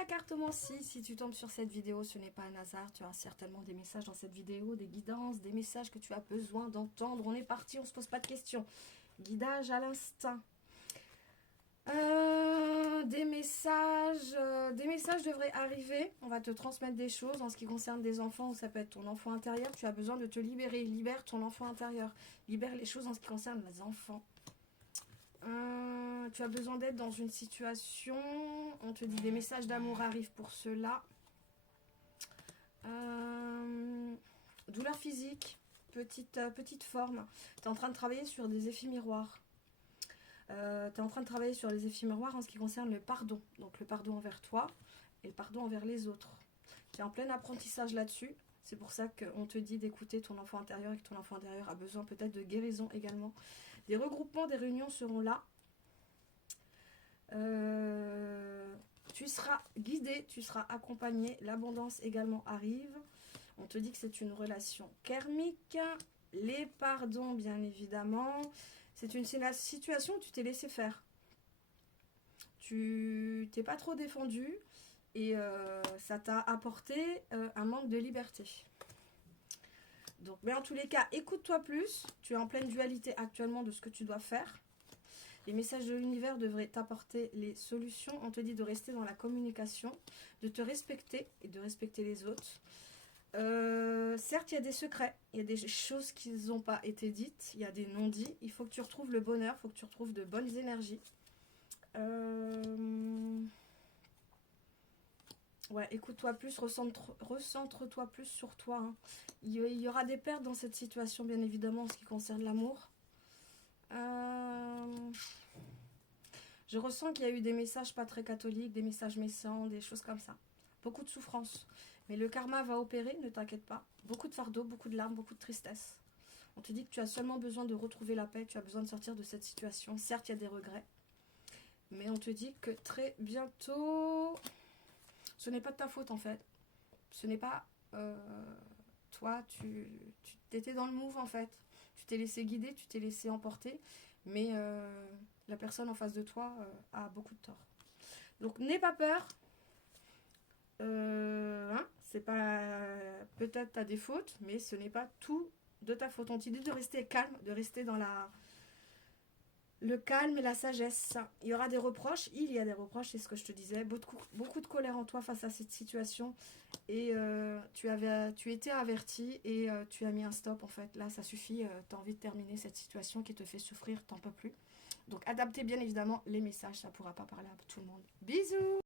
à Cartomancie, si tu tombes sur cette vidéo, ce n'est pas un hasard. Tu as certainement des messages dans cette vidéo, des guidances, des messages que tu as besoin d'entendre. On est parti, on ne se pose pas de questions. Guidage à l'instinct. Des messages devraient arriver. On va te transmettre des choses en ce qui concerne des enfants. Ça peut être ton enfant intérieur. Tu as besoin de te libérer. Libère ton enfant intérieur. Libère les choses en ce qui concerne les enfants. Tu as besoin d'être dans une situation. On te dit des messages d'amour arrivent pour cela. Douleur physique. Petite forme. Tu es en train de travailler sur des effets miroirs. Tu es en train de travailler sur les effets miroirs en ce qui concerne le pardon. Donc le pardon envers toi et le pardon envers les autres. Tu es en plein apprentissage là-dessus. C'est pour ça qu'on te dit d'écouter ton enfant intérieur et que ton enfant intérieur a besoin peut-être de guérison également. Des regroupements, des réunions seront là. Tu seras guidé, tu seras accompagné. L'abondance également arrive. On te dit que c'est une relation karmique. Les pardons, bien évidemment. C'est une situation où tu t'es laissé faire. Tu t'es pas trop défendu et ça t'a apporté un manque de liberté. Donc, mais en tous les cas, écoute-toi plus. Tu es en pleine dualité actuellement de ce que tu dois faire. Les messages de l'univers devraient t'apporter les solutions. On te dit de rester dans la communication, de te respecter et de respecter les autres. Certes, il y a des secrets, il y a des choses qui n'ont pas été dites, il y a des non-dits. Il faut que tu retrouves le bonheur, il faut que tu retrouves de bonnes énergies. Ouais, écoute-toi plus, recentre-toi plus sur toi. Hein. Il y aura des pertes dans cette situation, bien évidemment, en ce qui concerne l'amour. Je ressens qu'il y a eu des messages pas très catholiques, des messages méchants, des choses comme ça. Beaucoup de souffrance. Mais le karma va opérer, ne t'inquiète pas. Beaucoup de fardeaux, beaucoup de larmes, beaucoup de tristesse. On te dit que tu as seulement besoin de retrouver la paix, tu as besoin de sortir de cette situation. Certes, il y a des regrets. Mais on te dit que très bientôt, ce n'est pas de ta faute en fait. Ce n'est pas... toi, tu étais dans le move en fait. Tu t'es laissé guider, tu t'es laissé emporter. Mais la personne en face de toi a beaucoup de tort. Donc n'aie pas peur. C'est pas peut-être t'as des fautes, mais ce n'est pas tout de ta faute. On te dit de rester calme, de rester dans le calme et la sagesse. Il y aura des reproches, il y a des reproches, c'est ce que je te disais. Beaucoup de colère en toi face à cette situation. Et tu étais averti et tu as mis un stop en fait. Là, ça suffit, tu as envie de terminer cette situation qui te fait souffrir, t'en peux plus. Donc adaptez bien évidemment les messages, ça ne pourra pas parler à tout le monde. Bisous!